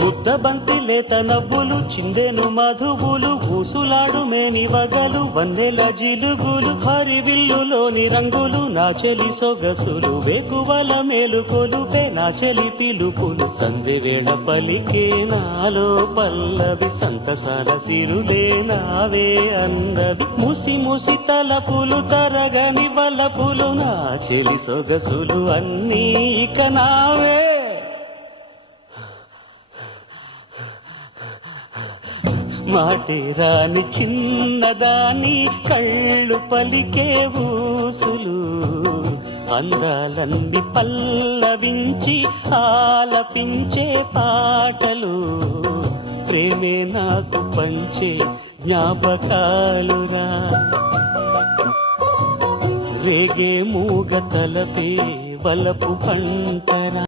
ముద్దబంతి లేత నవ్వులు చిందెను మధువులు ఊసులాడు మేని వగలు వందెల జిలుగులు హరివిల్లులోని రంగులు నా చెలి సొగసులు వేకువల మేలుకొలు నా చెలి పిలుపులు సంధివేళ పలికే నాలో పల్లవి సంతసార సిరులే నావే అందవి ముసి ముసి తలపులు తరగని వలపులు నా చెలి సొగసులు అన్నీ ఇక నావే మాటే రాని చిన్నదాని కళ్ళు పలికే ఊసులు అందాలన్నీ పల్లవించి ఆలపించే పాటలు ప్రేమే నాకు పంచే జ్ఞాపకాలురా రేగే మూగ తలపే వలపు పంటరా